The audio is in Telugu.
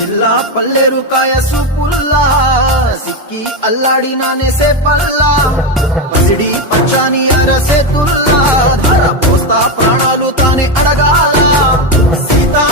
పిల్లా పల్లెరు కాయ సూపుల్లా సిక్కి అల్లాడి నానేసే పల్లా పసిడి పచ్చాని అరసే తుల్లా ధర పోస్తా ప్రాణాలు తానే అడగాల సీతా